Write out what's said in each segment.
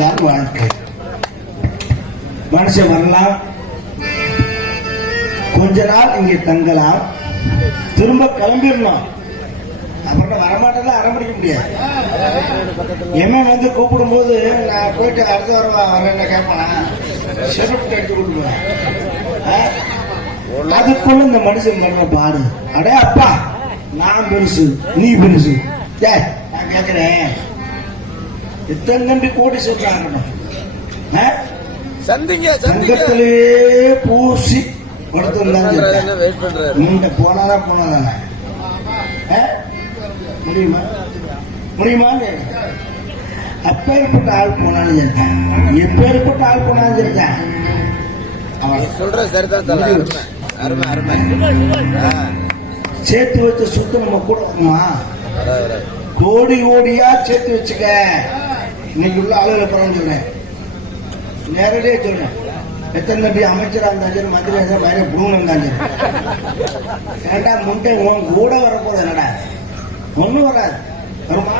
தான் வாழ்க்கை. மனுஷன் வரலாம், கொஞ்ச நாள் இங்கே தங்கலாம், திரும்ப கிளம்பிடணும். அப்புறம் வரமாட்டேன் அரம்பிடிக்க முடியாது. எம்மன் வந்து கூப்பிடும் போது நான் போயிட்டு அடுத்த வாரம் வரேன்னு கேட்பேன், செருப்பு கட்டி கொடுக்குவேன். அதுக்குள்ள இந்த மனுஷன் பண்ற பாடு, அடே அப்பா நான் பெருசு நீ பெருசு. நான் கேட்கிறேன், எத்தனை நம்பி கோடி சொல்றாங்க சங்கத்திலே பூசி படுத்து போனாதான் போனதானே முடியுமா? முடியுமான்னு அப்பேற்பட்ட ஆள் போனாலும் சரிதான், எப்பேற்பட்ட ஆள் போனாலும் சரிதான். சொல்ற சரிதான். சேர்த்து வச்ச சுத்தம் நம்ம கூட வருமா? கோடி கோடியா சேர்த்து வச்சுக்க. இன்னைக்கு உள்ள ஆளுகளை பரவாயில்ல சொல்றேன், நேரடியே சொல்றேன். எத்தனை நம்பி அமைச்சரா இருந்தாலும் சரி, மந்திரியா இருந்தாலும் வேற புழுன்னு இருந்தாலும் சரி, ஏண்டா முட்டை உன் கூட வரப்போது என்னடா? ஒண்ணும் வராது. வருமா?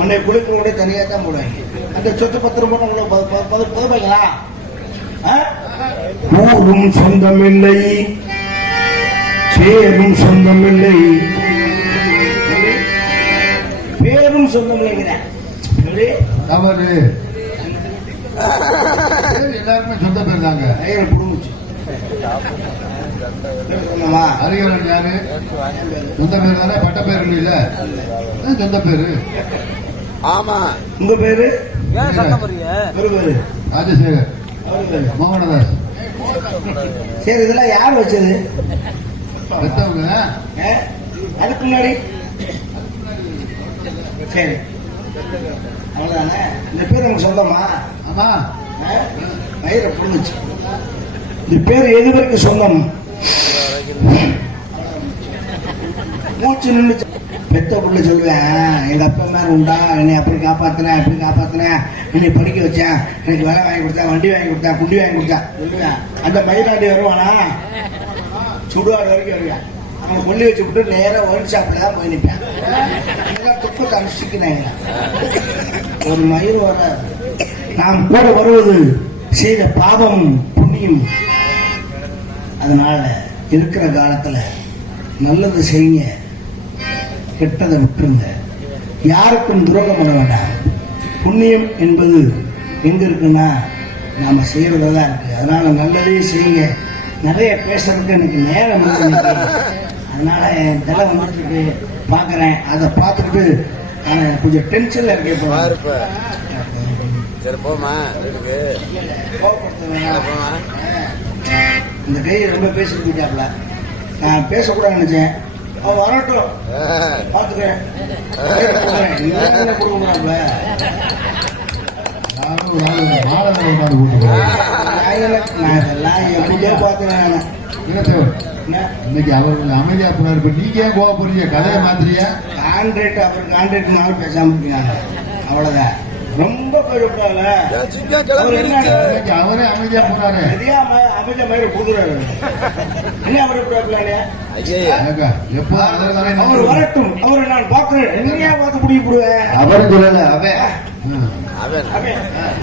உன்னை குளிக்க கூட தனியா தான் போடுவாங்க. அந்த சொத்து பத்திரம் போட்டு உங்களுக்கு புதுமைங்களா? ஊரும் சொந்தமில்லை, பேரும் சொந்தமில்லை, பேரும் சொந்தமில்லைங்கிற எல்லாருமே சொந்த பேர் தாங்க. அறிவரன் யாரு? சொந்த பேர் தானே, பட்ட பேர் இல்ல, சொந்த பேரு. ஆமா. உங்க பேரு ராஜசேகர், மோகனதாஸ். சரி, இதெல்லாம் யார் வச்சது? பெத்தவங்க. அதுக்கு முன்னாடி சரி, அவ்வளவுதானே. இந்த பேர் நமக்கு சொந்தமா? ஆமா. வயிறை புரிஞ்சுச்சு. இந்த பேர் எது வரைக்கும் சொந்தம்? மூச்சு நின்று பெத்த புள்ள சொல்லுவேன், எங்க அப்பா மேல உண்டா, என்னை அப்படி காப்பாத்தினேன், அப்படி காப்பாத்தினேன், என்னை படிக்க வச்சேன், எனக்கு வேலை வாங்கி கொடுத்தா, வண்டி வாங்கி கொடுத்தா, குண்டி வாங்கி கொடுத்தா சொல்லுவேன். அந்த மயிலாண்டி வருவானா, சுடுவாடு வரைக்கும் வருவேன். அவன் கொல்லி வச்சு விட்டு நேரம் ஒயின் ஷாப்ல தான் போய் நிற்பேன். துப்பத்தை அனுஷ்டிக்கிறேன். ஒரு மயில் வர நாம் கூட வருவது செய்த பாவம் புண்ணியம். அதனால இருக்கிற காலத்துல நல்லது செய்யுங்க, கெட்டதை விட்டுருங்க, யாருக்கும் துரோகம் பண்ண வேண்டாம். புண்ணியம் என்பது எங்க இருக்குன்னா நாம செய்யறதுதான் இருக்கு. அதனால நல்லதே செய்யுங்க. நிறைய பேசுறதுக்கு எனக்கு நேரம் இருக்கு. அதனால என் தலை வந்துட்டு பாக்குறேன், அதை பார்த்துட்டு கொஞ்சம் டென்ஷன்ல இருக்கேன். இந்த கையை ரொம்ப பேசிட்டு போயிட்டாப்ல, நான் பேசக்கூடாது நினைச்சேன். அவன் வரட்டும், பாத்துக்கிறேன். இன்னைக்கு அவர்கள் அமைதியா போனார். இப்ப நீங்க ஏன் கோவப்படுறீங்க? கதையை மாத்திரியா? கான்ட்ராக்ட் அப்புறம் கான்ட்ராக்ட் பேசாம இருக்காங்க, அவ்வளவுதான். ரொம்ப பேருப்பால அவரே அமைதியா போனாரு. அமைதியா மயிரை புதுறாரு. என்ன அவரு எப்போ அவர் வரட்டும், அவரை நான் பாக்குறேன். என்னையா பார்த்து பிடிக்கிடுவேன். அவரும் சொல்லல,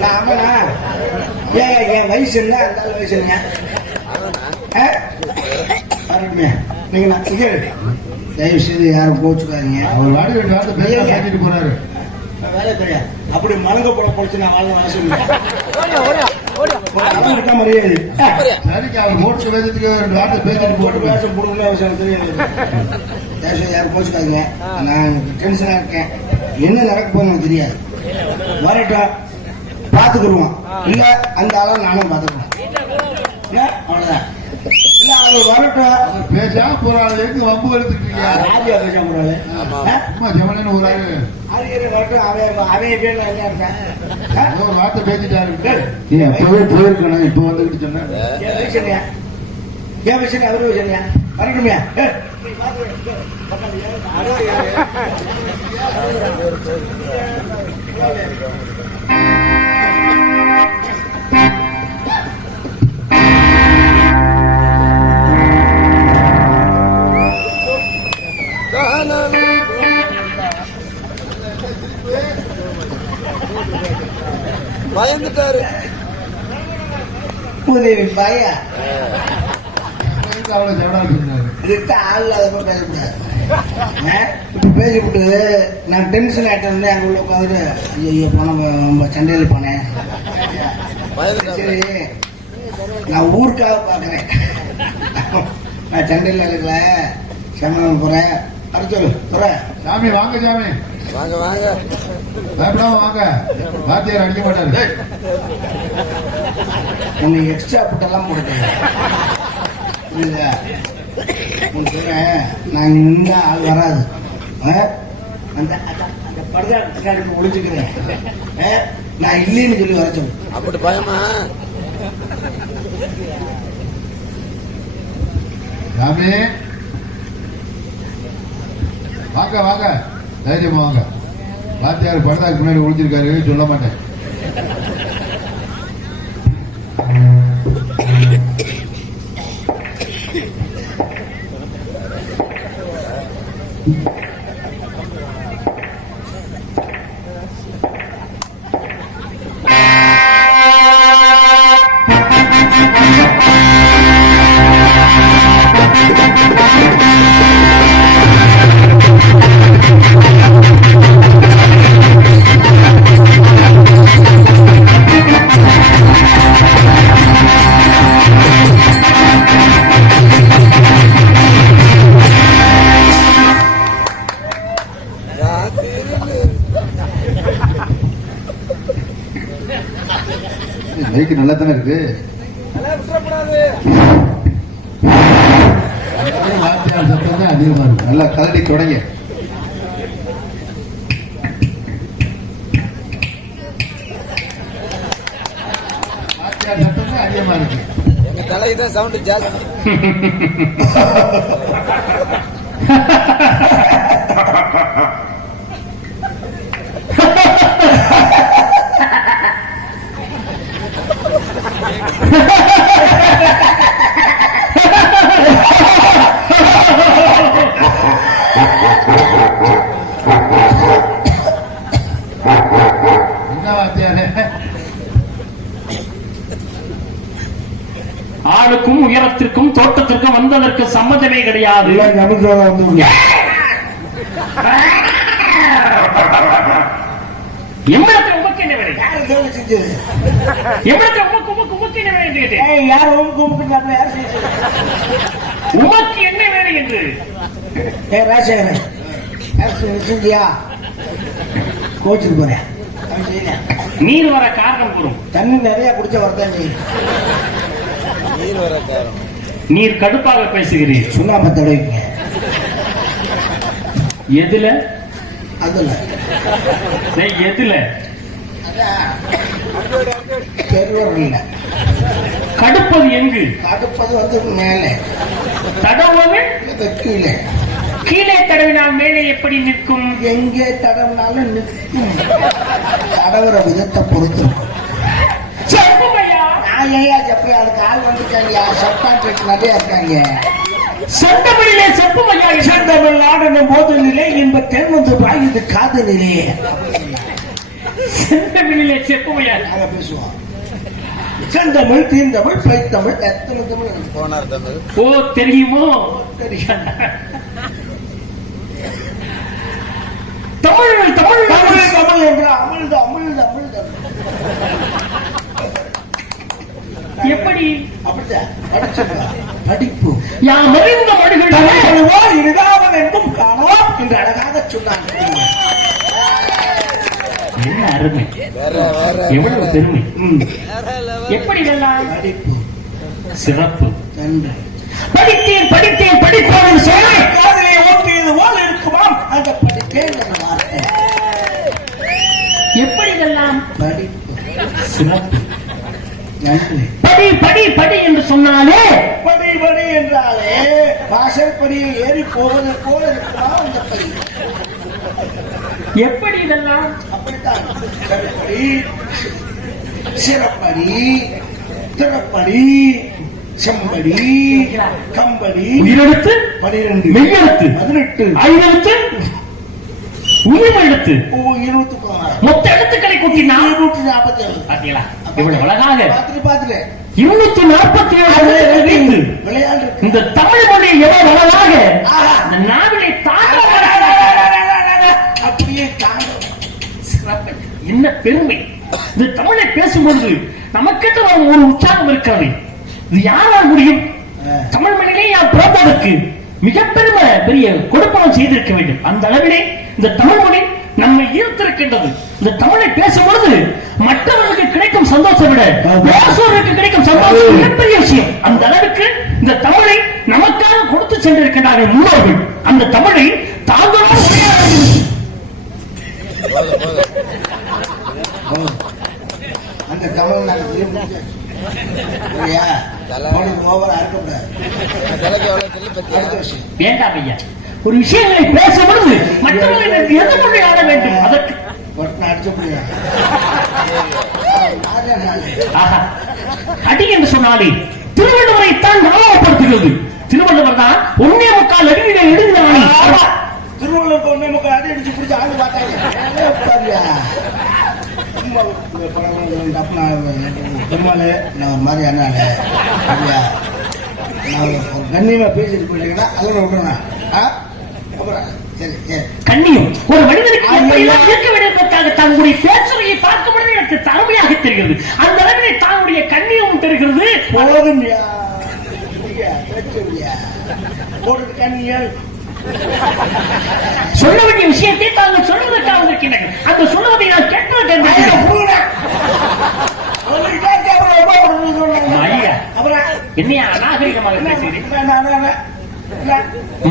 நான் அவனா? ஏன் என் வயசு என்ன, அந்த வயசு என்ன? வரட்டுமே. நீங்க நான் தயவு செய்து யாரும் கோச்சுக்காதீங்க. அவர் வாடி 2 வார்த்தை பேசிட்டு போறாரு. வேலை தெரியாது. அப்படி மலங்க போல போச்சு நான் வாழ்ந்த அவசியம் மரியாதை. சரிக்கு அவர் ஓட்டு வேதத்துக்கு 2 வார்த்தை பேசிட்டு போட்டு வேஷம் போடுங்க அவசியம் தெரியாது. தயவு யாரும் கோச்சுக்காதீங்க. நான் டென்ஷனா இருக்கேன். என்ன நடக்க போகணும் தெரியாது. வரட்டும், பாத்துக்குருவோம். இல்ல அந்த ஆள நானும் பாத்துக்குவேன். அவ்வளவுதான். இல்ல அவர் வரட்டும். பேசாம போறாள் வம்பு எடுத்துக்கிட்டீங்க. ராஜா பேசாம போறாள். சும்மா ஜெவனன்னு ஒரு ஆளு வரட்டும். அவன் பேர் ஒரு வார்த்தை பேசிட்டாரு. போயிருக்கணும். இப்ப வந்துகிட்டு சொன்ன ஏன் விஷயம் அவரு விஷயா வரட்டுமே. பயந்துட்டாரு. உதவி பையா அவ்வளவு செவடா வச்சிருந்தாரு. இதுக்கு ஆள் இல்லாத பேசக்கூடாது. இப்ப பேசிவிட்டு நான் டென்ஷன் ஆயிட்டேன். அங்க உள்ள உட்காந்துட்டு ஐயோ போன சண்டையில் போனேன். சரி நான் ஊருக்காக பாக்குறேன். நான் சண்டையில் இருக்கல சமணம் போறேன். அது சொல்லு போறேன். சாமி வாங்க சாமி, வாங்க வாங்க, பயப்படாம வாங்க. வாத்தியார் அடிக்க மாட்டாரு. உன்னை எக்ஸ்ட்ரா புட்டெல்லாம் போட்டேன். புரியுதா? உனக்கு நான் நின்றா ஆள் வராது. அந்த அந்த படுதா பின்னாடி ஒளிச்சுக்கிறேன். நான் இல்லைன்னு சொல்லி வர சொல்லு. அப்படி பயமா? சாமி வாங்க வாங்க, தைரியமா வாங்க. வாத்தியார் படத்தாக்கு முன்னாடி ஒளிஞ்சிருக்காரு, சொல்ல மாட்டேன். மைக்கு நல்லா தானே இருக்கு. வாத்தியார் சத்தம் தான் அதிகமா இருக்கு. நல்லா கலடி தொடங்க. வாத்தியார் சத்தம் தான் அதிகமா இருக்கு. எங்க தலைக்குதான் சவுண்ட் ஜாஸ்தி. என்ன வாத்தியாரே? ஆளுக்கும் உயரத்திற்கும் தோட்டத்திற்கும் வந்ததற்கு சம்மதமே கிடையாது. எவ்வளவு உமக்கு என்ன வேணும்? உமக்கு என்ன வேணும் என்று கேட்டேன். உமக்கு என்ன வேணும் என்று கோச்சுக்கு போறேன். நீர் வர காரணம் கூறும். தண்ணி நிறைய குடிச்ச வரதான் நீர் வர காரணம். நீர் கடுப்பாக பேசுகிறீர். சுண்ணாம்பு தடவைங்க. எதுல? அதுல எதுல? பெருவரில் கடுப்பது எங்கு? கடுப்பது வந்து மேலே, தடவுவது கீழே. கீழே தடவினால் மேலே எப்படி நிற்கும்? எங்கே தடவினாலும் நிற்கும். தடவுற விதத்தை பொறுத்து. நான் ஏன் எப்படி அதுக்கு ஆள் வந்துட்டாங்க. சப்கான்ட்ராக்ட் நிறைய இருக்காங்க. சட்டமணிலே செப்புமையா சண்டமிழ் ஆடணும் போது நிலை என்ப தென்மந்து பாயுது காது நிலை. செந்தமிழிலே செப்புமையா நாங்க பேசுவோம். செந்தமிழ், தீந்தமிழ், பைத்தமிழ், எத்தனை தமிழ் போனார் தமிழ். ஓ தெரியுமோ? தமிழ் தமிழ் தமிழ் தமிழ் என்ற அமிழ்து அமிழ்து அமிழ்து. எப்படி? அப்படித்தான் படிப்பு. யாம் அறிந்த மொழிகள் இருதாவன் என்றும் காணலாம் என்று அழகாக சொன்னாங்க. என்ன அருமை, வேற வேற எவ்வளவு பெருமை. எப்படி இதெல்லாம்? படிப்பு சிறப்பு. நன்றி. படித்தேன் படித்தேன் படிப்போம் சொல்லி காதலை ஓட்டியது போல் இருக்குமாம். அந்த படிப்பேன் வார்த்தை. எப்படி இதெல்லாம்? படிப்பு சிறப்பு. நன்றி. படி படி படி என்று சொன்னாலே, படி படி என்றாலே வாசல் படியை ஏறி போவது போல இருக்குமா அந்த படி. எப்படி இதெல்லாம்? அப்படித்தான். கருப்படி, சிறப்படி, திறப்படி, செம்படி, கம்படி, உயிரெழுத்து 12, மெய்யெழுத்து 18, ஐந்தெழுத்து உயிர் எழுத்து 216 மொத்த எழுத்துக்களை கூட்டினா 247. பாத்தீங்களா இவ்வளவு அழகாக பாத்துட்டு 247 வைத்து விளையாண்டு இந்த தமிழ் மொழி எவ்வளவு அழகாக இந்த நாவிலை தாங்க அப்படியே தாங்க. என்ன பெருமை! இந்த தமிழை பேசும்பொழுது நமக்கிட்ட ஒரு உற்சாகம் இருக்கிறது. இது யாரால் முடியும்? தமிழ் மொழியிலே யார் பிறந்ததற்கு பெரிய கொடுப்பனம் செய்திருக்க வேண்டும். அந்த அளவிலே இந்த தமிழ் மொழி நம்மை ஈர்த்திருக்கின்றது. இந்த தமிழை பேசும் பொழுது மற்றவர்களுக்கு கிடைக்கும் சந்தோஷம் விட பேசுவதற்கு கிடைக்கும் சந்தோஷம் மிகப்பெரிய விஷயம். அந்த அளவுக்கு இந்த தமிழை நமக்காக கொடுத்து சென்றிருக்கின்றார்கள் முன்னோர்கள். அந்த தமிழை தாங்களும் அந்த தமிழ் வேண்டாம் ஐயா. ஒரு விஷயங்களை பேசும் பொழுது மற்றவர்களுக்கு எதிர்கொண்டு ஆட வேண்டும். அதற்கு அடி என்று சொன்னாலே திருவள்ளுவரை தான் ஞாபகப்படுத்துகிறது. திருவள்ளுவர் தான் 1.25 அடியில எழுதினானே. திருவள்ளுவர் 1.25 அடி அடிச்சு பிடிச்ச ஆளு பார்த்தாங்க. பெருமாள் நான் மாதிரி அண்ணால நான் கண்ணியமா பேசிட்டு போயிட்டீங்கன்னா அதோட விட்டுறேன். கண்ணியம் ஒரு மனிதனுக்கு இருக்க வேண்டியதற்காக தன்னுடைய பேச்சுரையை பார்க்கும் பொழுது எனக்கு தருமையாக தெரிகிறது. அந்த அளவிலே தன்னுடைய கண்ணியமும் தெரிகிறது. கண்ணியம் சொல்ல வேண்டிய விஷயத்தை தாங்கள் சொல்வதற்காக இருக்கின்றனர். அந்த சொல்லுவதை நான் கேட்பதற்கு என்னையா அநாகரிகமாக பேசுகிறேன்.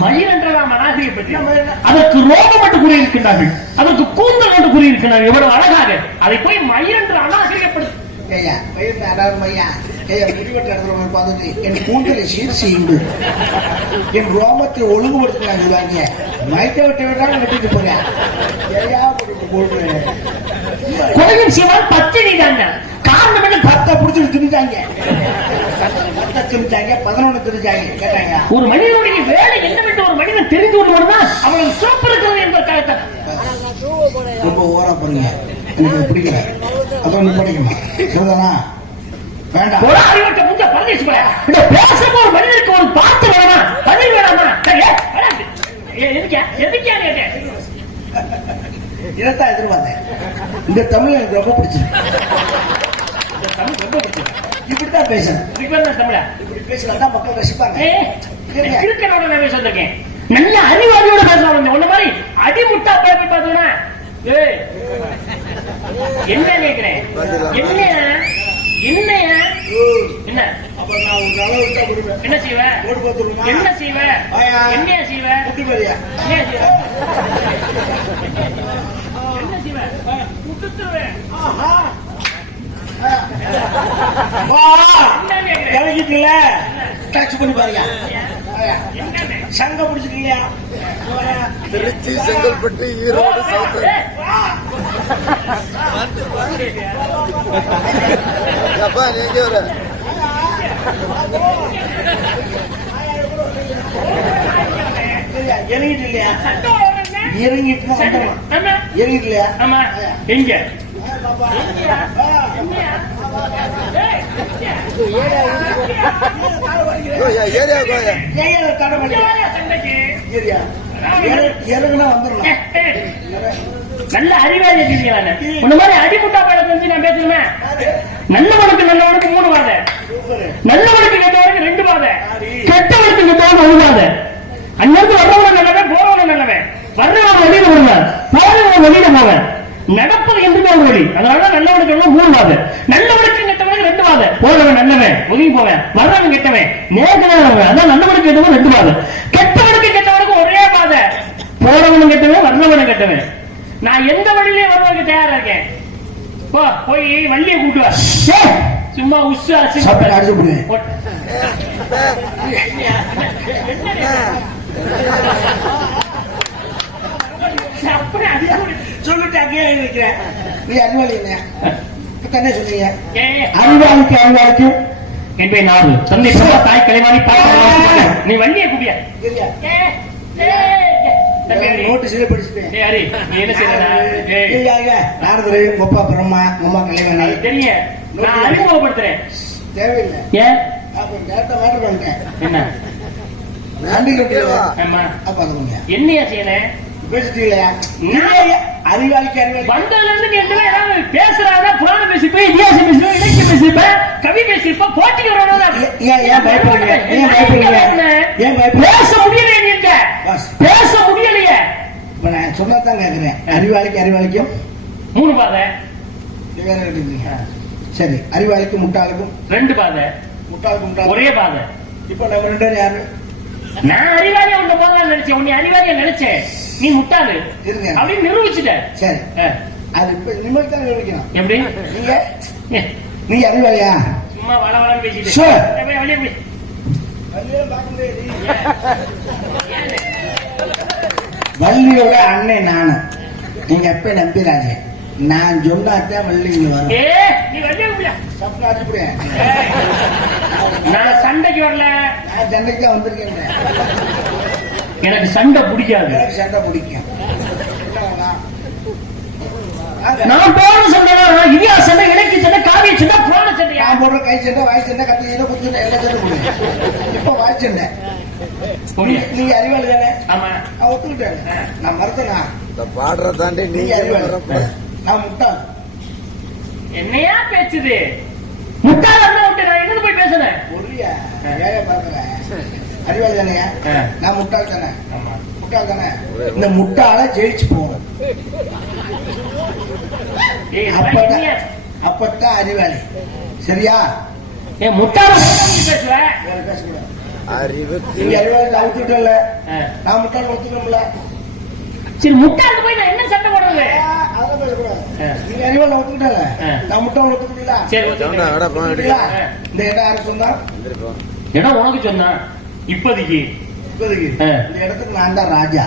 மயில் என்றால் அநாகரிகப்பற்றி அதற்கு ரோகம் என்று கூறியிருக்கிறார்கள், அதற்கு கூந்தல் என்று கூறியிருக்கிறார்கள். எவ்வளவு அழகாக அதை போய் மயில் என்று அநாகரிகப்படுத்த என் கூந்தலை சீர் செய்யுங்கள், என் ரோமத்தை ஒழுங்குபடுத்தினாங்க. மயக்க விட்ட வேண்டாம் வெட்டிட்டு போறேன். கொலையும் செய்வால் பத்தினி தாங்க. காரணம் என்ன? 10 பிடிச்சிட்டு திணிச்சாங்க, 10 திணிச்சாங்க, 11 திணிச்சாங்க. கேட்டாங்க ஒரு மனிதனுடைய வேலை என்னவென்று ஒரு மனிதன் தெரிந்து கொள்வதுனா அவனுக்கு சிறப்பு இருக்கிறது என்பதற்காகத்தான். ரொம்ப ஓரா பாருங்க, எனக்கு பிடிக்கல. அப்புறம் நீ படிக்கணும் சரிதானா? வேண்டாம். ஒரு அறிவட்ட முஞ்ச பரதேசி போல இந்த பேசுற ஒரு மனிதனுக்கு ஒரு பார்த்து வேணாமா? பதில் வேணாமா? இதைத்தான் எதிர்பார்த்தேன். இந்த தமிழ் எனக்கு ரொம்ப பிடிச்சிருக்கு. இந்த தமிழ் ரொம்ப பிடிச்சிருக்கு. இப்படித்தான் பேசணும். தமிழ இப்படி பேசினாதான் மக்கள் ரசிப்பாங்க. இருக்கிறோட நான் பேச வந்திருக்கேன். நல்ல அறிவாளியோட பேசலாம். ஒண்ணு மாதிரி அடிமுட்டா போய் பார்த்தோம்னா என்ன கேட்கிறேன், என்னையா என்னையா என்ன என்ன செய்வ, என்ன செய்வ, என்னையா செய்வ, என்ன செய்வ, முட்டுத்துருவேன். இறங்கிட்டுல டச் பண்ணி பாருங்க. சங்க பிடிச்சிருக்கீங்க. திருச்சி, செங்கல்பட்டு, ஈரோடு, சவுத். அப்பா நீங்க ஒரு இறங்கிட்டு இல்லையா? இறங்கிட்டு இறங்கிட்டு இல்லையா? ஆமா. எங்க நல்ல அறிவாளி உன்ன மாதிரி அடிமுட்டா படம் செஞ்சு நான் பேசுறேன். நல்லவனுக்கு 3 வாதை, நல்லவனுக்கு கெட்டவனுக்கு 2 வாதை, கெட்டவனுக்கு கெட்டவன் 1 வாதை. அங்கிருந்து வர்றவன் நல்லவன், போறவன் நல்லவன். வர்றவன் வழியில வருவான், போறவன் வழியில போவன். நடப்பது என்றுமே ஒரு வழி. அதனால நல்லவனுக்கு 3 வாதை, நல்லவனுக்கு கெட்டவனுக்கு 2 வாதை. போறவன் நல்லவன் ஒதுங்கி போவேன், வர்றவன் கெட்டவன் நேர்கதான். அதான் நல்லவனுக்கு கெட்டவன் 2 வாதை, கெட்டவனுக்கு கெட்டவனுக்கு ஒரே வாதை. போறவனும் கெட்டவன், வர்றவனும் கெட்டவன். நான் எந்த வழியிலே வருவதற்கு தயாரா இருக்கேன். போய் வள்ளியை கூட்டுவா. சும்மா உஷா சொல்லிட்டாங்க. நீ அறிவாளி தானே சொன்னீங்க. அறிவாளிக்கு அறிவாளிக்கு என்பதை நாடு தந்தை தாய் கலைவாணி பார்க்க நீ வள்ளியை கூட்டியா தம்பி ஹரி. நோட்டீஸ்ல படிச்சுட்டேன். ஏய் ஹரி, நீ என்ன செய்யறா? ஏய், நாரதரு கொப்பா பிரம்மா உமா கலைவனை அது தெரியும். நான் அறிமுகப்படுத்துறேன். தேவையில்லை. ஏன்? அப்ப டேரக்டா மேட்டர் பண்ணிட்டேன். என்ன? நன்றி கேட்டீங்களா? ஆமா. அப்ப அது உண்மையா? என்னையா செய்யணும்? பேசிட்டீங்களா? அறிவாளிக்கு அறிவாளி வந்ததுல இருந்து நீ என்ன ஏதாவது பேசுறாத, புராணம் பேசிப்ப, இதிகாசம் பேசிப்ப, இலக்கியம் பேசிப்ப, கவி பேசிப்ப, போட்டிக்கு வரணும். ஏன் பயப்படுறீங்க? ஏன் பயப்படுறீங்க? ஏன் பயப்படுறீங்க? பேச முடியலையே நீங்க. பாஸ், பேச முடியலையே. இப்ப நான் சொன்னதான் கேக்குறேன். அறிவாளிக்கு அறிவாளிக்கும் 3 பாதை, இது வேற இருக்குங்க. சரி, அறிவாளிக்கும் முட்டாளுக்கும் 2 பாதை, முட்டாளுக்கும் முட்டாளுக்கும் ஒரே பாதை. இப்ப நம்ம 2 பேரும் யாரு? நான் அறிவாளியா உன்ன போதா நினைச்சேன். உன்னை அறிவாளியா நினைச்சேன். நீ முட்டாளு இருங்க. அப்படின்னு நிரூபிச்சுட்ட. சரி, ஆ. அது இப்ப இனிமேல் தான் நிரூபிக்கணும். எப்படி? நீங்க நீங்க அறிவாளியா? சும்மா வள வளன்னு பேசிட்டு Sure. போய் வெளியே போய். வள்ளியோட அண்ணன் நானு. நீங்க எப்ப நம்பிராதே. நான் சொன்னாத்தான் வள்ளி இங்க வரும். நீ வெளியே போய். சப்னா அடிப்படியா? நான் சண்டைக்கு வரல. நான் சண்டைக்கு தான் வந்திருக்கேன். எனக்கு சண்டை பிடிக்காது. எனக்கு சண்டை பிடிக்கும். நான் போன சண்டை இதிகாச சண்டை, இலக்கிய சண்டை, காவிய சண்டை, புராண சண்டையா? நான் போடுற கை சண்டை, வாய் சண்டை, கத்தி சண்டை, குத்து சண்டை, எல்லா சண்டை போடுவேன். இப்ப வாய் சண்டை. நீங்க அறிவாளி தானே? ஆமா. நான் ஒத்துக்கிட்டேன். நான் மறுத்தனா? இந்த பாடுற தாண்டி நீங்க நீங்க அறிவாளி. வர்றப்ப நான் முட்டாள். என்னையா பேச்சுது? முட்டாள விட்டு நான் எங்க போய் பேசுனேன்? ஒரியா ஏன் பாக்குறேன்? அறிவாளி தானே? நான் முட்டாள் தானே? முட்டாள் தானே? இந்த முட்டாளை ஜெயிச்சு போகணும். அப்பத்தான் அறிவாளி. சரியா? முட்டாள பேசுவேன். வேற பேசக்கூடாது. அறிவுக்கு நீங்க அறிவாளி அவுத்துட்டல, நான் முட்டாள் ஒத்துக்கணும்ல. சரி, முட்டாள போய் நான் என்ன சண்டை போடுறது? அதெல்லாம் பேசக்கூடாது. நீங்க அறிவாளி ஒத்துக்கிட்டல, நான் முட்டாள் ஒத்துக்கிட்டீங்களா? சரி, சொன்னா விட போக இந்த இடம் யாரு சொன்னா? இடம் உனக்கு சொன்னா இப்போதைக்கு. இப்போதைக்கு இந்த இடத்துக்கு நான் தான் ராஜா.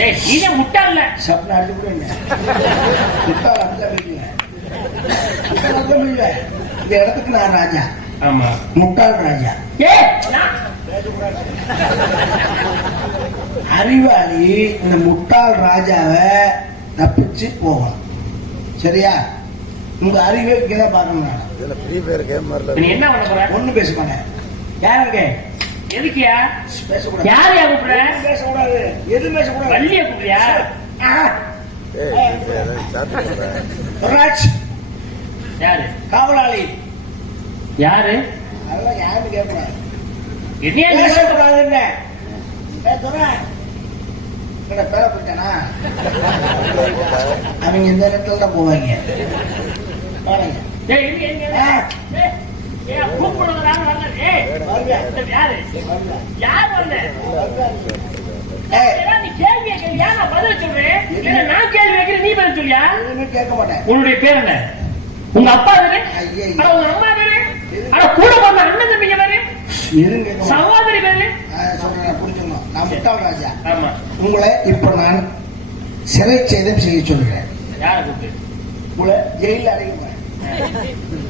நீங்க முட்டாள்ல சப்ன அடிச்சு போடுங்க. முட்டாள் அப்படிதான் முடியல. இந்த இடத்துக்கு நான் ராஜா. ஆமா, முட்டாள் ராஜா. நான் அறிவாளி இந்த முட்டாள் ராஜாவை தப்பிச்சு போகணும். சரியா? உங்க அறிவை இங்கதான் பார்க்கணும். நான் இதுல ஃப்ரீ ஃபயர் கேம் வரல. நீ என்ன பண்ண போற? ஒண்ணு பேச மாட்டேன். யாருங்க எதுக்கியா? பேசக்கூடாது. யார் யா கூப்பிடுற? பேசக்கூடாது. எதுவும் பேசக்கூடாது. வள்ளிய கூப்பிடுறியா? ராஜ் யாரு? காவலாளி. யாரு? அதெல்லாம் யாருன்னு கேட்கக்கூடாது. என்னையா பேசக்கூடாது. என்ன பேர போயிட்டானா? அவங்க இந்த இடத்துல தான் போவாங்க. கேட்க மாட்டேன். உன்னுடைய பேர் என்ன? உங்க அப்பா தானே? உங்க அம்மா தானே? கூட பிறந்த அண்ணன் தம்பிங்க பேரு, சகோதரி பேரு சொல்றேன், புரிஞ்சுக்கணும். நான் முட்டாள் ராஜா. ஆமா. உங்களை இப்ப நான் சிறை சேதம் செய்ய சொல்கிறேன். யாரை கூப்பிட்டு? உங்களை ஜெயில அடைக்கிறேன்.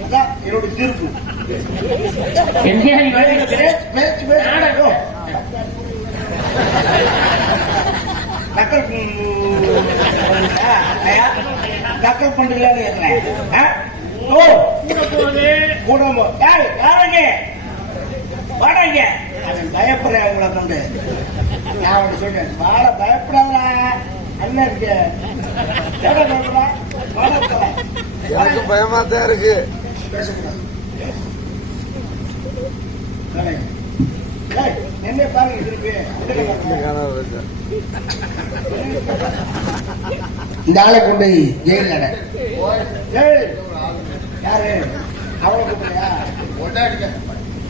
அதான் என்னோட தீர்ப்பு. என்ன நக்கல் பண்றீங்களான்னு கேட்கிறேன். யாருங்க வாடங்க? பயப்படுறேன் உங்களை கொண்டு. நான் ஒன்று சொல்றேன், வாட பயப்படாதா அண்ணன் இருக்கு. எனக்கு பயமா தான் இருக்கு. பேசக்கூடாது. என்ன பாருங்க திருப்பி இந்த ஆளை கொண்டு ஜெயில் நட. யாரு அவளை கூப்பிடுறியா?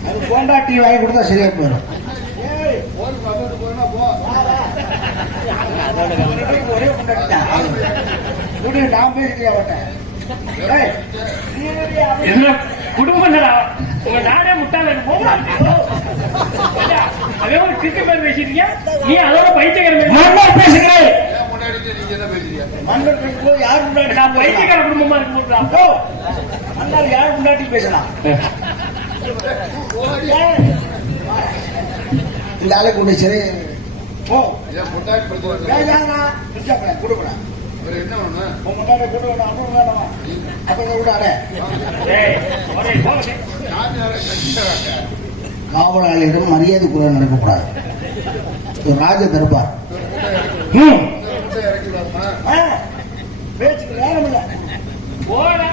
அது போண்டாட்டி வாங்கி கொடுத்தா சரியா போயிடும். ஒரே கொண்டாட்டி நான் பேசிட்டியா அவட்ட? என்ன குடும்பம் உங்க நானே முட்டாள அதே ஒரு கிரிக்கெட் பேர் பேசிட்டீங்க. நீ அதோட பைத்தியக்காரன் மன்னர் பேசுகிறேன். மன்னர் பேசும்போது யார் முன்னாடி? நான் பைத்தியக்கார குடும்பமா இருக்கு. மன்னர் யார் முன்னாடி பேசலாம்? இந்த ஆளை கொண்டு சரி ஓ ஏன் பொண்டாட்டி படுத்து ஏன் கொடுக்கூடா வேற என்ன வேணும்? உன் முன்னாடி கொண்டு வேணும் அப்புறம் வேணுமா அப்புறம் விடாடே ஏய், ஒரே போங்க. சாமியாரை கட்டிக்கிறாங்க. காவலாளியிடம் மரியாதை கூட நடக்கக்கூடாது இது ராஜ தர்பார் முட்டை இறக்கிடாமா? பேச்சுக்கு நேரம் இல்லை போடா.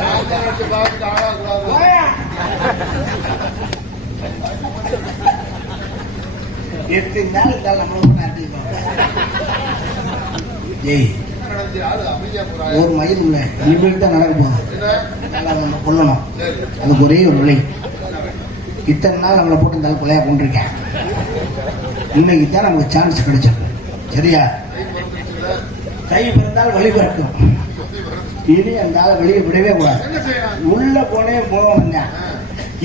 ராஜாவுக்கு பார்த்துட்டு ஆளாகக்கூடாது. போயா. எத்தனை நாள் இருந்தாலும் நம்மளும் நாட்டிருக்கோம் ஏய் என்ன நடந்துச்சு? ஆளு அமைதியா போறாங்க. ஒரு மயில் இல்லை இனிமேல் தான் நடக்க போகுது என்ன? நல்லா நம்ம கொல்லணும் சரி. அதுக்கு ஒரே ஒரு வழி இத்தனை நாள் நம்மளை போட்டு இந்த கொலையா கொண்டிருக்கேன் இன்னைக்கு தான் நமக்கு சான்ஸ் கிடைச்சிருக்கு சரியா கை பிறந்துச்சுல. கை பிறந்தால் வழி பிறக்கும் இனி அந்த ஆளை வெளியே விடவே கூடாது என்ன செய்யணும்? உள்ள போனே போவாங்க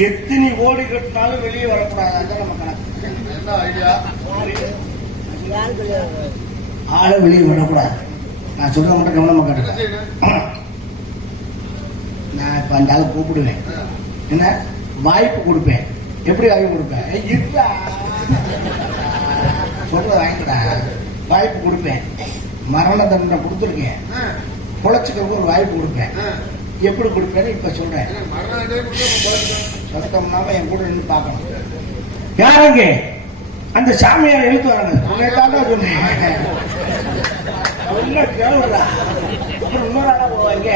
எத்தனை ஓடி கட்டினாலும் வெளியே வரக்கூடாது அதான் நம்ம கணக்கு என்ன ஐடியா? ஆளை வெளியே விடக்கூடாது நான் சொல்ற மட்டும் கவனமா என்ன கேட்டுக்க செய்யணும்? நான் இப்ப அந்த ஆளை கூப்பிடுவேன் என்ன வாய்ப்பு கொடுப்பேன் எப்படி வாய்ப்பு கொடுப்பேன் ஏய், இருடா. சொல்றத வாங்கிக்கடா வாய்ப்பு கொடுப்பேன் மரண தண்டனை கொடுத்துருக்கேன் பொழைச்சுக்கிறதுக்கு ஒரு வாய்ப்பு கொடுப்பேன் எப்படி கொடுப்பேன்னு இப்ப சொல்றேன் மரணே கொடுத்தா சத்தம்னாம என் கூட நின்று பார்க்கணும் யாருங்க அந்த சாமியார் எழுத்து வரணும் சொன்னேன் சொல்ல கேளுடா அப்புறம் இன்னொரு ஆளா போவாங்க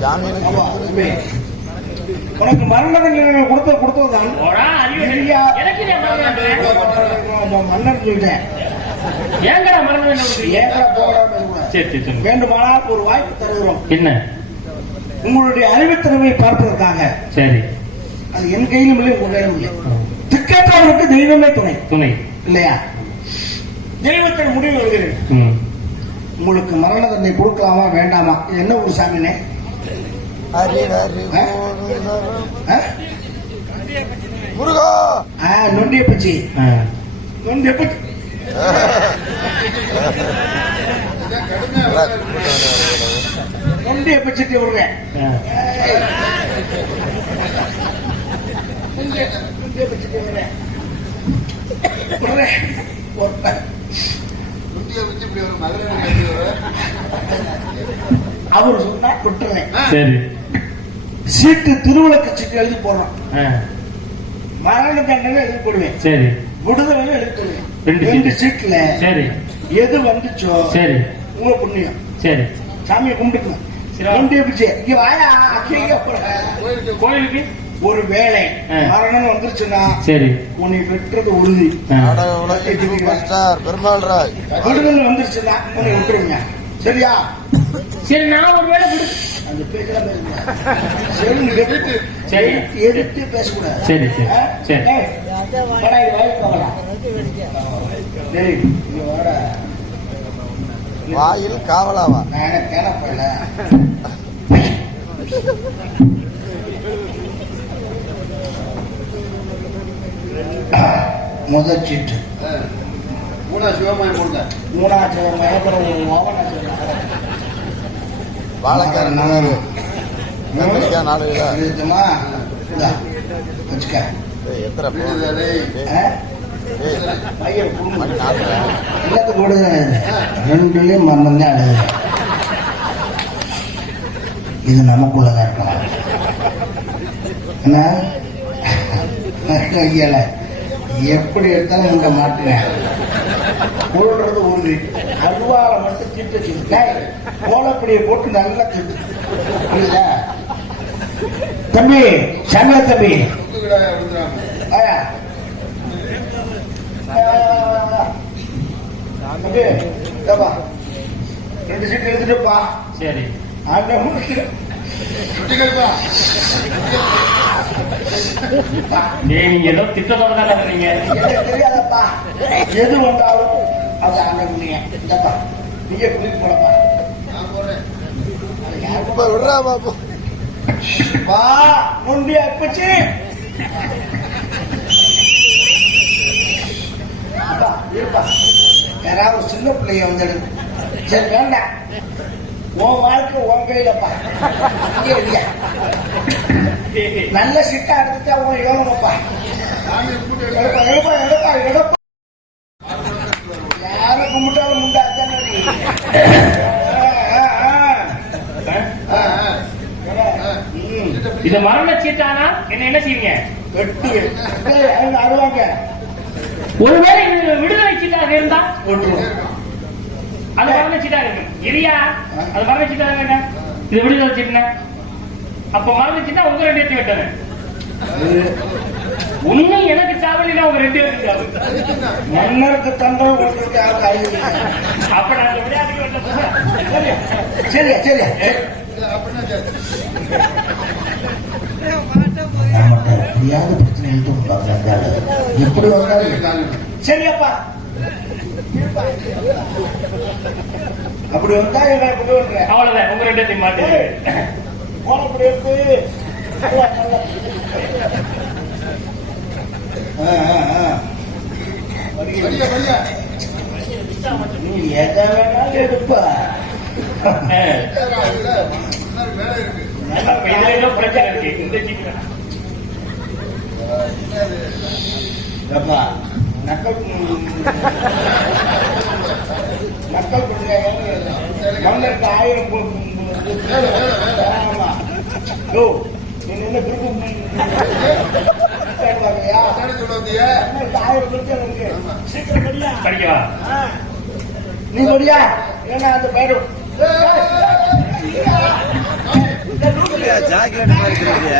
ஜாமீனுக்கு ஆமா, உண்மை. உனக்கு மரண தண்டனை கொடுத்ததுதான் போடா, அறிவு இல்லையா? எனக்கு இதே மரணம். மன்னர் சொல்லிட்டேன் ஏங்கடா மரணம் என்ன கொடுக்குறீங்க? ஏக்கடா போகலாம் சரி சரி சொல்லுங்க. வேண்டுமானால் ஒரு வாய்ப்பு தருகிறோம் என்ன? உங்களுடைய அறிவுத்திறமையை பார்ப்பதற்காக சரி. அது என் கையிலும் இல்லை உங்க கையிலும் இல்லை திக்கற்றவருக்கு தெய்வமே துணை துணை. இல்லையா தெய்வத்தின் முடிவு வருகிறேன் ம். உங்களுக்கு மரண தண்டனை கொடுக்கலாமா வேண்டாமா இது என்ன ஒரு சாமினே ஹரி ஹரி முருகா நொண்டிய பச்சி ஆ. நொண்டிய பச்சி நொண்டிய பச்சிட்டு விடுறேன் ஆ. நொண்டிய பச்சிட்டு விடுறேன் விடுறேன் ஒரு குண்டியை வச்சு இப்படி ஒரு மதுரை கட்டி வர. அவர் சொன்னா விட்டுறேன் சரி. சீட்டு திருவிளக்கு சீட்டு எழுதி போடுறோம் ஆ. மரண தண்டனை எழுதி போடுவேன் சரி. விடுதலை எழுதி போடுவேன் ரெண்டு ரெண்டு சீட்டு. சீட்ல சரி. எது வந்துச்சோ சரி. உங்க புண்ணியம் சரி. சாமியை கும்பிட்டுக்கலாம் சரி. நொண்டிய பச்சி இங்க வாயா அக்கீங்க கோயிலுக்கு கோயிலுக்கு. ஒரு வேலை ஆ. மரணம் வந்துருச்சுன்னா சரி. உன்னை வெட்டுறது உறுதி ஆ. நாடக உலகின் சூப்பர் ஸ்டார் பெருமாள் ராய் விடுதலை வந்துருச்சுன்னா உன்னை விட்டுருங்க சரியா சரி, நான் ஒரு வேளை விடு. அந்த பேச்செல்லாம் பேசக்கூடாது சரி. எதிர்த்து பேசக்கூடாது சரி, சரி. ஆ? சரி. ஏய், வாடா, இங்க வாய்ப்பு வாடா. டேய், இங்க வாடா. வாயில் காவலாவா நான் என்ன கேனப்பல முதல் சீட்டு மூணா சிவமாயம் கொடுங்க. மூணாச்சு மயபுரம் ஓவனாச்சு வாழைக்காரன் நாலு கத்திரிக்காய் 4 கிலோ இருக்குமா வச்சுக்க எத்தனை போ? ஆ? ஏய், பையன் குடும்பம் மணி 4. எல்லாத்துக்கும் கூட ரெண்டுலயும் மம்மன் தான் அழுது இது நமக்குள்ளதான் இருக்கலாம் என்ன ஐயால எப்படி எடுத்தாலும் இங்க மாட்டுவேன் போடுறது உறுதி அருவால மட்டும் திட்டு கோலப்படியை போட்டு நல்லா திட்டு புரியுதா தம்பி சங்கல தம்பி சொத்து கிடாய விழுந்துறாங்க. ஆயா தம்பி ஏப்பா, 2 சீட்டு எடுத்துட்டுப்பா சரி. அந்த முடிச்சு சுட்டி கழிப்பா. டேய், நீங்க ஏதோ திட்டத்தோட தான் கத்துறீங்க. எனக்கு தெரியாதப்பா எது வந்தாலும் அது ஆண்ட முடியும் இந்தப்பா நீங்க குளிக்கு போடப்பா நான் போறேன். அது யாரு இப்ப விடுறா பாப்போ வா முண்டி அப்பச்சி அப்பா இருப்பா யாராவது ஒரு சின்ன பிள்ளைய வந்துடு சரி வேண்டாம் உன் வாழ்க்கை உன் கையிலப்பா இங்கே இல்லையா நல்ல சிட்டா எடுத்துட்டா உன் யோகமப்பா சாமியை கூட்டி எடுப்பா எடுப்பா எடுப்பா எடுப்பா இது மரண சீட்டானா என்ன செய்வீங்க? வெட்டு அருவாங்க ஒருவேளை இது விடுதலை சீட்டாக இருந்தா போட்டுருவோம். அது மரண சீட்டாக இருக்கு. இரியா அது மரண சீட்டாக இருக்க, இது விடுதலை சீட்டுனா அப்ப மரண சீட்டா உங்க 2 பேர்த்தையும் வெட்டணும். உண்மை எனக்கு சாவலினா உங்க 2 பேருக்கு சாவு. மன்னருக்கு தண்டனை கொடுத்துருக்கு அப்ப நான் விளையாட்டுக்கு வெட்ட போறேன். சரியா சரியா புரியாத பிரச்சனை எப்படி வந்தாலும் சரியப்பா அப்படி வந்தா அவ்வளவுதான், உங்க 2 பேர்த்தையும் மாட்டு நீ எதை வேணாலும் எடுப்பா. இதுல ஏதோ பிரச்சனை இருக்கு. இந்த சீட்டு அப்பா நக்கல் நக்கல் மன்னருக்கு 1000 ஆமா யோ நீ என்ன குரூப் படிக்கவா? நீ படியா ஏன்னா அந்த பேரும் ஜாக்கெட் மாதிரி இருக்கிறீங்க.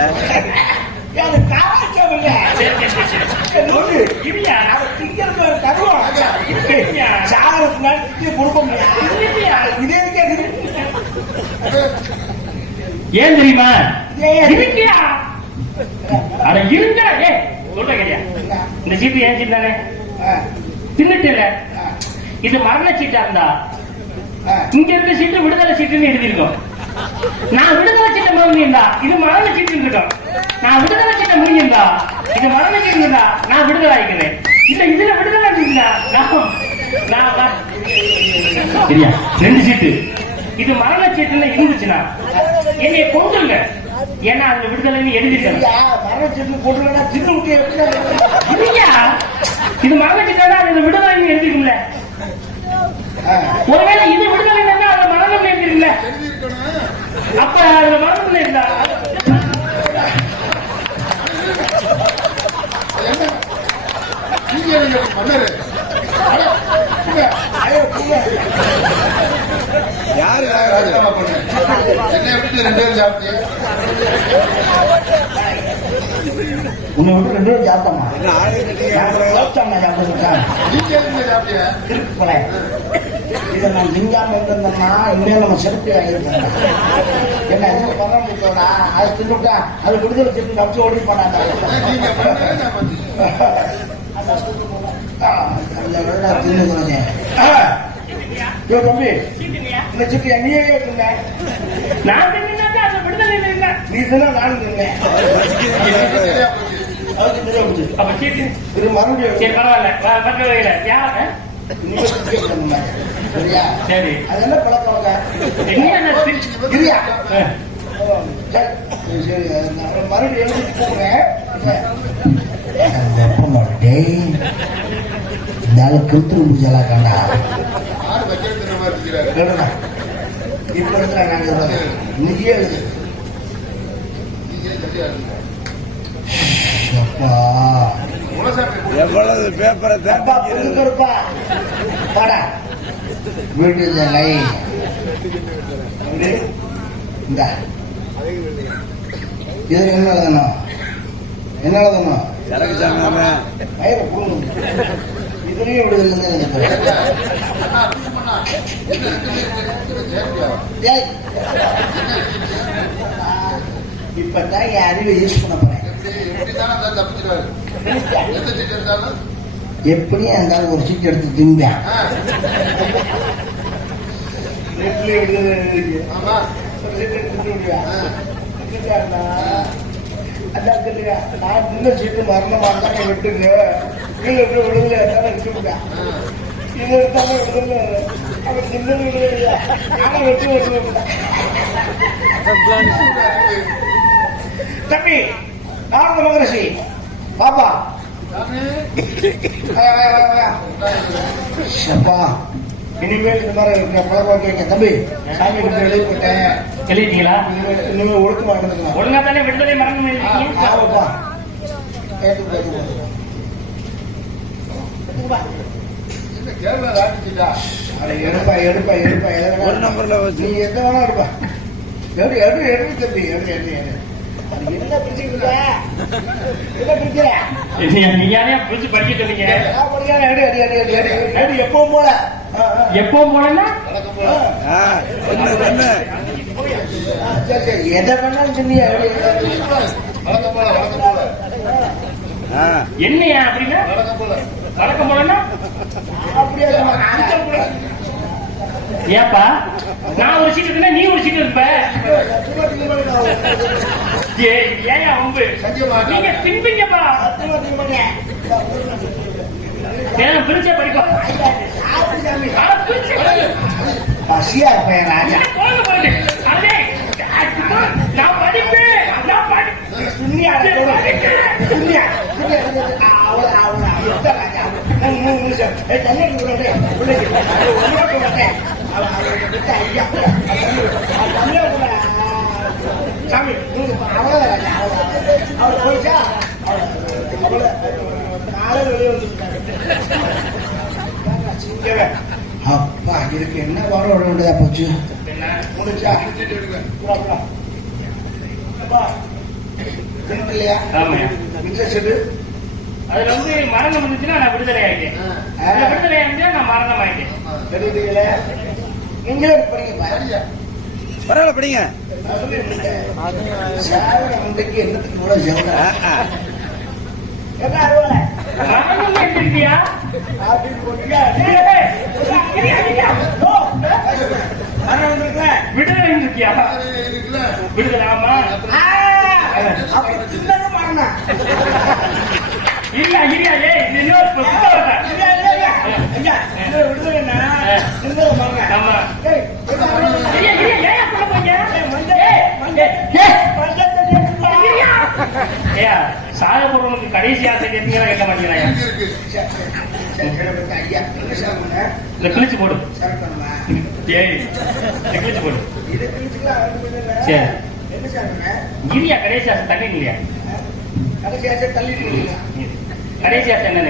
ஏன் தெரியுமா? அட இருங்க சொல்ற கேட்டியா? இந்த சீட்டு ஏன் சீட்டு தானே தின்னுட்டு இல்ல. இது மரண சீட்டா இருந்தா இங்க இருக்க சீட்டு விடுதலை சீட்டுன்னு எழுதிருக்கோம். நான் விடுதலை சீட்டை முடிஞ்சிருந்தா இது மரண சீட்டு இருக்கோம். நான் விடுதலை சீட்டை முடிஞ்சிருந்தா இது மரண சீட்டு இருந்தா நான் விடுதலை ஆகிக்கிறேன். இல்ல இதுல விடுதலை இருந்துச்சுன்னா சரியா 2 சீட்டு இது மரண சீட்டுல இருந்துச்சுன்னா என்னைய கொண்டுங்க. ஏன்னா அதுல விடுதலை எழுதிருக்கேன். இது மரண சீட்டா அது விடுதலை எழுதிருக்கும்ல. ஒருவேளை இது விடுதலை அதுல மரணம் எழுதிருக்குல்ல. அப்ப அதுல மரணம் இருந்தா யாரு என்ன எப்படி 2 பேரும் சாப்பிட்டு உன்னை விட்டு 2 பேரும் சாப்பிட்டோமா? என்ன ஆளு கட்டிங்க? சாப்பிட்டேன் இதை நான் திங்காம இருந்தோம்னா இனிமேல் நம்ம செலுத்தி ஆகிருக்கோம். என்ன இதுல பரவாயில்லா அது தின்னுட்டா அது விடுதலை செஞ்சு நச்சு ஓடி போனாங்க. தின்னு தம்பி இந்த சிட்டி நீயே தின்ன. நான் தின்னா அது விடுதலை இல்லை. நீ தின்னா நானும் தின்னேன். அப்ப சீட்டு இது மறுபடியும் சரி பரவாயில்ல. யாரு சரியா? சரி அது என்ன பழக்கம் கிரியா மறுபடியும் எழுதி போகிறேன். வெப்ப மாட்டேன் இந்த கிருத்திரு பூஜை கண்டா இப்ப இருக்கிற நாங்க இன்னைக்கே எழுது. எவ்வளவு பேப்பரை இருப்பா பாடா விடுதலை இந்த இது என்ன எழுதணும்? என்ன எழுதணும்? சரக்கு சாமியாம வயிறு புழுங்க. இதுலயும் விடுதலை இப்பதான் என் அறிவை யூஸ் பண்ண போறேன். எப்படியும் இருந்தாலும் ஒரு சீட் எடுத்து தின்பேன். நான் தின்ன சீட்டு மரணமா இருந்தாலும் விட்டுங்க. கீழே எப்படி விடுதலை இருந்தாலும் விட்டுங்க. இது எடுத்தாலும் விடுதலை அவர் தின்னு விடுதலையா ஆனா வெட்டு விடுதலை. தம்பி நாரத மகரிஷி பாப்பா இனிமேல் இந்த மாதிரி பழக்கம் வைக்க தம்பி சாமி கிட்ட எழுதி போட்டேன். எழுதிட்டீங்களா? இனிமே ஒழுக்கமா நடந்துக்கலாம். ஒழுங்கா தானே விடுதலை மரணம் எழுதிட்டீங்க. ஆமாப்பா. ஏத்துக்கப்பா. கேரளா ராட்டிச்சிட்டா எடுப்பா எடுப்பா எடுப்பா ஒரு நம்பர்ல வச்சு நீ எந்த வேணா எடுப்பா. எடு எடு எடு தம்பி எடு எடு எடு. என்ன பிடிச்சிருக்க? என்ன பிடிக்கிற? நீங்க புடிச்சு படிக்க சொன்னீங்க. படிக்காத எடு எடு எடு எடு எடு எப்பவும் போல. எப்பவும் போலன்னா ஒண்ணு சரி சரி எதை வேணாலும் சொன்னியா? எடு வழக்கம் போல என்னையா அப்படின்னா வழக்கம் போலன்னா அப்படியே ஏப்பா நான் ஒரு சீட் இருந்தா நீ ஒரு சீட் இருப்ப. ஏயா உங்க நீங்க திம்பிங்கப்பா. பிரிச்சே படிப்பா. பசியா இருப்பேன் ராஜா. நான் படிப்பேன். நான் சாமி அவ்வளவுதான் அவர் போயிச்சா அப்பா இதுக்கு என்ன வாரம் விட வேண்டியதா போச்சு. முடிச்சா இல்லையா? அதுல வந்து மரணம் வந்துச்சுன்னா நான் விடுதலை ஆயிட்டேன். விடுதலை ஆயிட்டா நான் மரணம் ஆயிட்டேன். இங்கிலீஷ் படிங்க பரவாயில்ல படிங்க. என்னத்துக்கு கூட மரணம் எடுத்துக்கிட்டியா? விடுதலை இருக்கியா? விடுதலை ஆமா இல்ல இல்லையா? இன்னொரு சாத போடுறவனுக்கு கடைசி ஆசை கேட்டீங்கன்னா கேட்க மாட்டேங்கிறாங்க. இந்த கிழிச்சு போடு. கிழிச்சு போடு. சரி இரியா கடைசி ஆசை தண்ணி இல்லையா? கடைசி ஆசை என்ன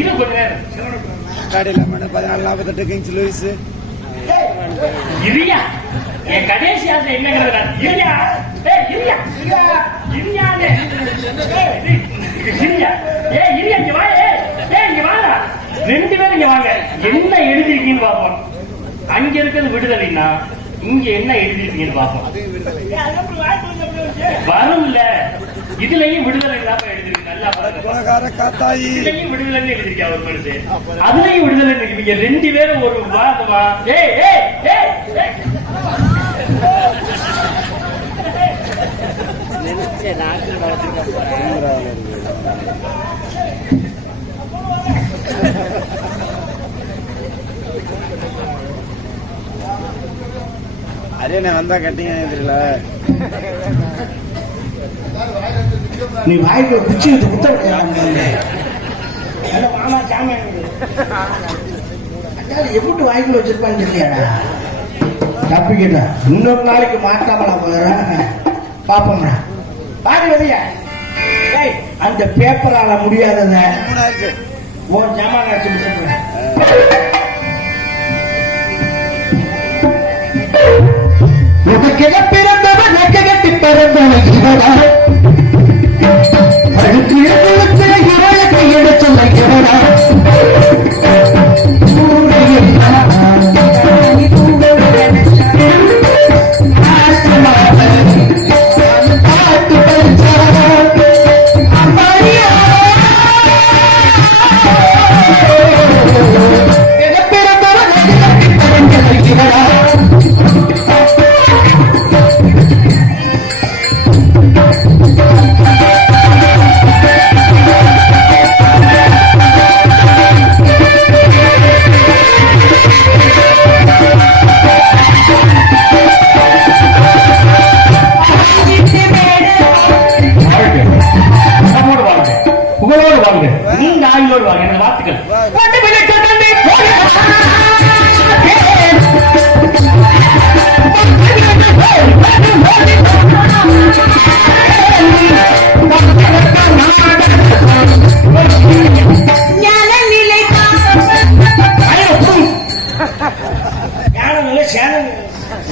இது கொஞ்ச நேரம் காடியில் 14:48 கிங்ஸ் லூயிஸ் இரியா என் கடைசி ஆசை என்னங்கிறது இரியா இரியா இரியானே இரியா இரியா இங்க வா இங்க வாங்க ரெண்டு பேரும் இங்க வாங்க. என்ன எழுதிருக்கீங்கன்னு பாப்போம். அங்க இருக்கிறது விடுதலைன்னா இங்க என்ன எழுதிருக்கீங்கன்னு பாப்போம். வரும்ல இதுலயும் விடுதலை இல்லாம எழுதிருக்கு. நல்லா காத்தாயி இதுலயும் விடுதலை எழுதிருக்கா ஒரு மனுஷன். அதுலயும் விடுதலை இருக்கு. ரெண்டு பேரும் ஒரு வாதமா அரேனே வந்தா கட்டிங்க தெரியல. நீ வாய்க்கு பிச்சு முத்த எப்படி வாய்க்குள்ள வச்சிருப்பான்னு தெரியலடா. தப்பிக்கிட்ட இன்னொரு நாளைக்கு மாட்டாம நான் போயிடுறேன். பாப்போம்டா பாதி வதிய அந்த பேப்பரால முடியாதத உன் ஜாமான் அடிச்சு முடிச்சுடுறேன். உனக்கென பிறந்தவன் கட்டி பிறந்தவன் இவனா கையிட சொல்ல இவனா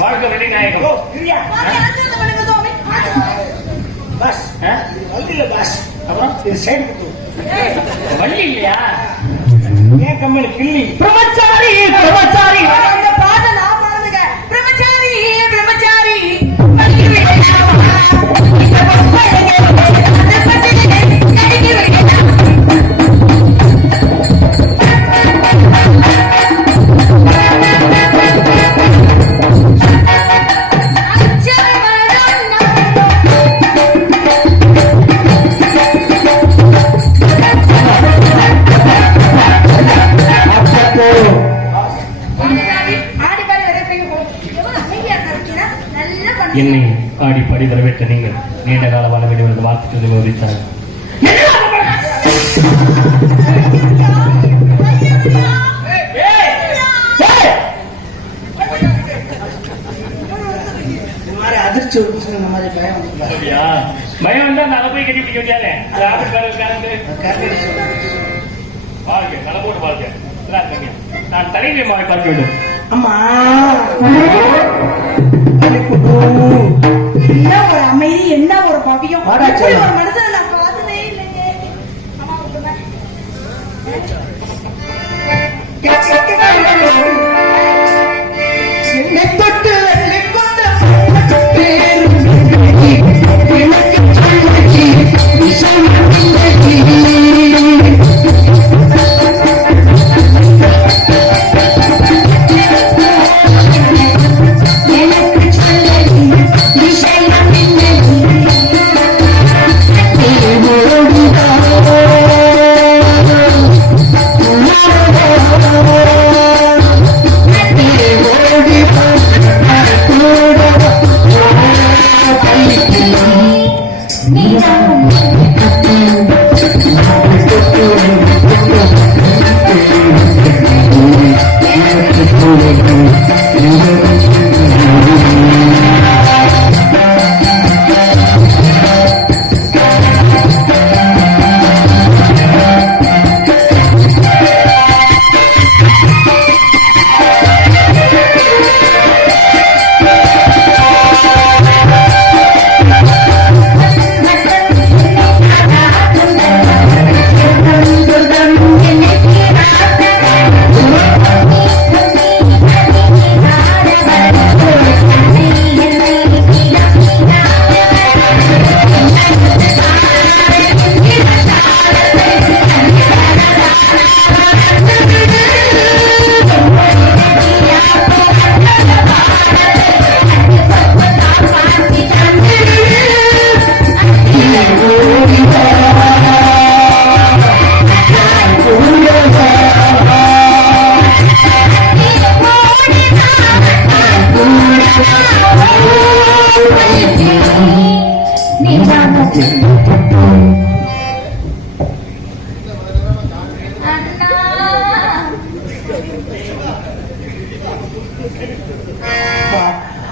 வாழ்க்கை வெள்ளி நாயகம். பாஸ் ஆ? வள்ளி இல்ல பாஸ், அப்புறம் இது சைடு கொடுத்து வள்ளி இல்லையா? ஏன் கம்பெனி கிள்ளி பிரம்மச்சாரி பிரம்மச்சாரி அந்த பாட்டை நான் பாடுங்க. பிரம்மச்சாரி பிரம்மச்சாரி என்னை ஆடி பாடி வரவேற்ற நீங்கள் நீண்ட கால வாழ வேண்டும் என்று வாழ்த்து சொல்லி விவரித்தார். இந்த மாதிரி அதிர்ச்சி ஒரு பசங்க இந்த மாதிரி பயம் வந்துருக்காங்க. பயம் வந்தா நான் போய் கட்டி பிடிக்க வச்சாலே வாழ்க்கை தலை போட்டு வாழ்க்கை நான் தலையிலே மாவை பார்க்க வேண்டும். அம்மா என்ன ஒரு அமைதி, என்ன ஒரு பவியம். வாடா, இப்படி செல்லம். ஒரு மனுஷனை நான் பார்த்ததே இல்லைங்க. அம்மா விட்டுருங்க. என்னை தொட்டு வெள்ளை கொண்ட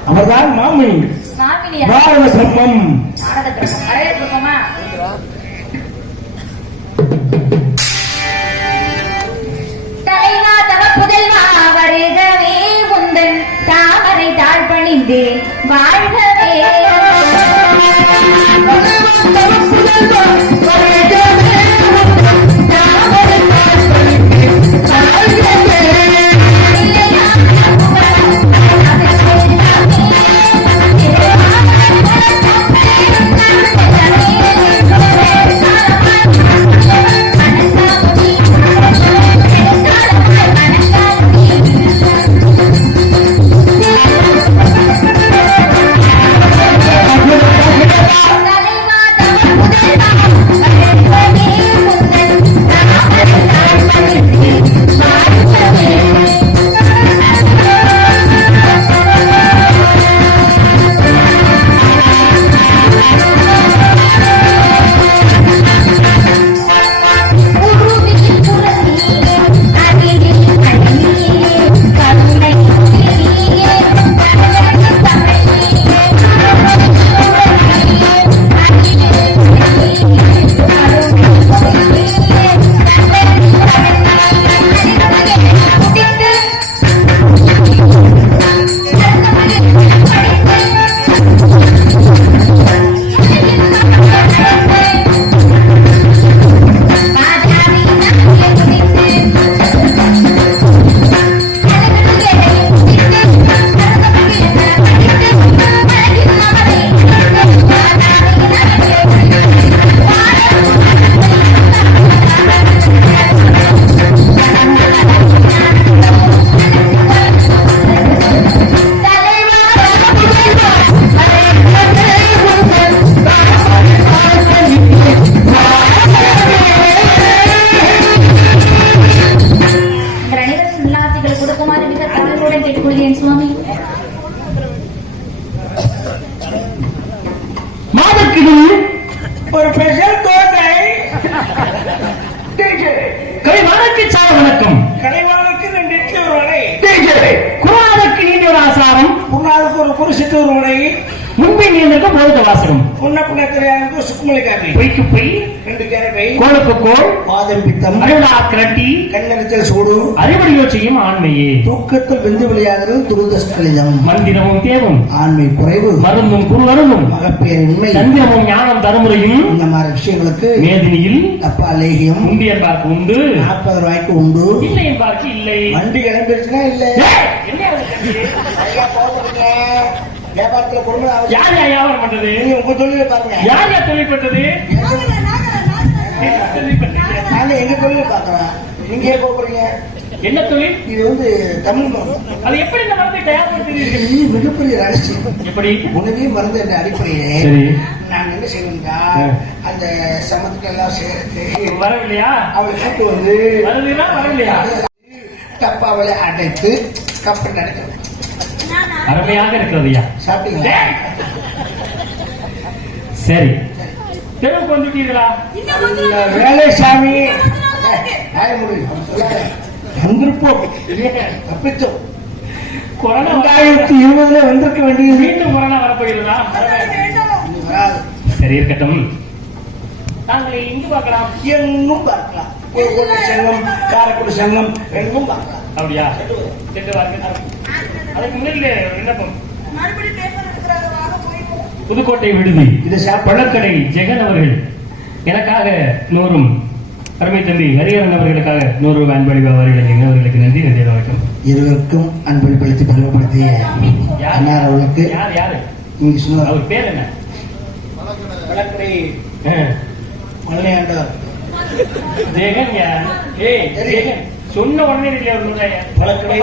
அவர்தான் மாமி மாமினியா? பாரத பிரம்மம். பாரத பிரம்மம். அரைய பிரம்மமா? தலைவா தவ புதல்வா வருகவே உந்தன் தாமரை தாழ் பணிந்து வாழ்கவே. தலைவா தவ புதல்வா இருக்குது ஒரு ஸ்பெஷல் தோசை. கலைவானுக்கு சார வணக்கம். கலைவானுக்கு 2 இட்லி ஒரு வடை. குருவானுக்கு நீண்ட ஒரு ஆசாரம். புண்ணாளுக்கு ஒரு குருசிட்டு ஒரு வடை. முன்பே நீந்திருக்க போத வாசகம். புண்ண தெரியாத சுக்குமலை காப்பி. பொய்க்கு பொய் 2 கேரவை. கோளுக்கு கோள் பாதம் பித்தம். அறிவுடா கிரட்டி கண்ணெரிச்சல் சூடு. அறிவடியோ செய்யும் ஆண்மையே. தூக்கத்தில் வெந்து விளையாதல் துருதஸ்கலிதம். மந்திரமும் தேவும் ஆண்மை குறைவு. மருந்தும் குருவருந்தும் மகப்பேரின்மை. சந்திரமும் ஞானம் தருமுறையும் இந்த மாதிரி விஷயங்களுக்கு மேதினியில் அப்பா லேகியம் உண்டு என்பார்க்கு உண்டு, 40 ரூபாய்க்கு உண்டு. இல்லை என்பார்க்கு இல்லை. வண்டி கிளம்பிடுச்சுன்னா இல்லை. ஏய், என்ன அது கண்டு? ஐயா போகிறீங்க வியாபாரத்துல கொடுமை ஆகுது. யார் யா வியாபாரம் பண்றது? நீங்க உங்க தொழிலை பாருங்க. யார் யா தொழில் பண்றது? என்ன தொழில் பண்றீங்க? நாங்க எங்க தொழிலை பாக்குறோம். நீங்க ஏன் போறீங்க? என்ன தொழில்? இது வந்து தமிழ் மரம். அது எப்படி இந்த மரத்தை தயார்படுத்துறீர்கள்? இது மிகப்பெரிய ரகசியம். எப்படி? உணவே மருந்து என்ற அடிப்படையிலே சரி. நாங்க என்ன செய்வோம்டா, அந்த சமத்துக்கு எல்லாம் சேர்த்து வரவில்லையா? அவளை கூட்டு வந்து வருதுன்னா வரவில்லையா? டப்பாவில அடைத்து கப்பல் அடைக்கிறோம். அருமையாக இருக்கிறதுயா. சாப்பிட்டீங்களா? சரி, தெருவுக்கு வந்துட்டீர்களா? வேலை சாமி வந்திருப்போம். தப்பிச்சோம். கொரோனா 2020 வந்திருக்க வேண்டியது. மீண்டும் கொரோனா வரப்போகிறதா? வராது. சரி, இருக்கட்டும். நாங்கள் இங்கு பார்க்கலாம். எங்கும் பார்க்கலாம். கோட்டை சங்கம், காரைக்குடி சங்கம் எங்கும் பார்க்கலாம். அப்படியா? சென்று வாருங்கள். அதுக்கு முன்னாடி விண்ணப்பம். புதுக்கோட்டை விடுதி இது பழக்கடை ஜெகன் அவர்கள் எனக்காக 100 அருமை தம்பி ஹரிஹரன் அவர்களுக்காக 100 ரூபாய் அன்பளிப்பு அவர்களுக்கு அவர்களுக்கு நன்றி. நன்றி வணக்கம். இருவருக்கும் அன்பளிப்படுத்தி பெருமைப்படுத்திய அன்னார் அவர்களுக்கு யார் யாரு நீங்க சொன்ன அவர் பேர் என்ன? பழக்கடை மல்லையாண்டவர் ஜெகன். ஏய் ஜெகன் சொன்ன உடனே பழக்கடை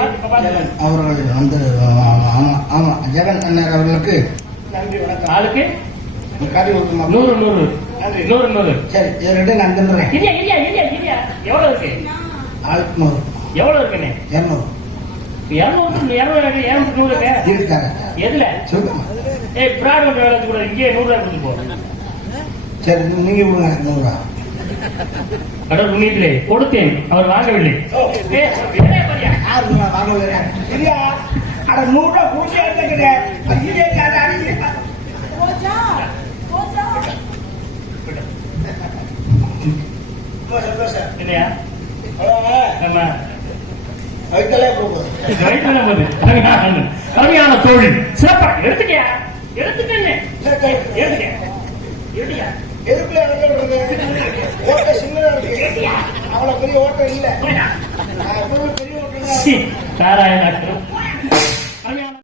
அவர்கள் வந்து ஆமா ஜெகன் அண்ணார் அவர்களுக்கு நன்றி வணக்கம். ஆளுக்கு காட்டி கொடுக்கணும். 100 100 100 சரி, இவர்கிட்ட நான் தந்துடுறேன். எவ்வளவு இருக்கு? ஆளுக்கு 100. எவ்வளவு இருக்குன்னு 200 இருக்காங்க. எதுல? சொல்லுங்க. ஏய் பிராட் பண்ற வேலை கூட இங்கே 100 ரூபாய் கொடுத்து போ. சரி, நீங்க கொடுங்க 100 ரூபா. கடவுள் புண்ணியத்திலே கொடுத்தேன், அவர் வாங்கவில்லை. வாங்கவில்லை. இல்லையா? அட 100 ரூபா கூட்டி எடுத்துக்கிறேன். இல்லையா? ஆமா. வயிற்றுல போகுது. அருமையான தொழில் சிறப்பா எடுத்துக்கியா? எடுத்துக்கன்னு எடுத்துக்க. எதுக்குள்ள ஓட்ட சின்னதா இருக்கு. அவ்வளவு பெரிய ஓட்டம் இல்ல. பெரிய ஓட்டம் தாராயணாக்கம்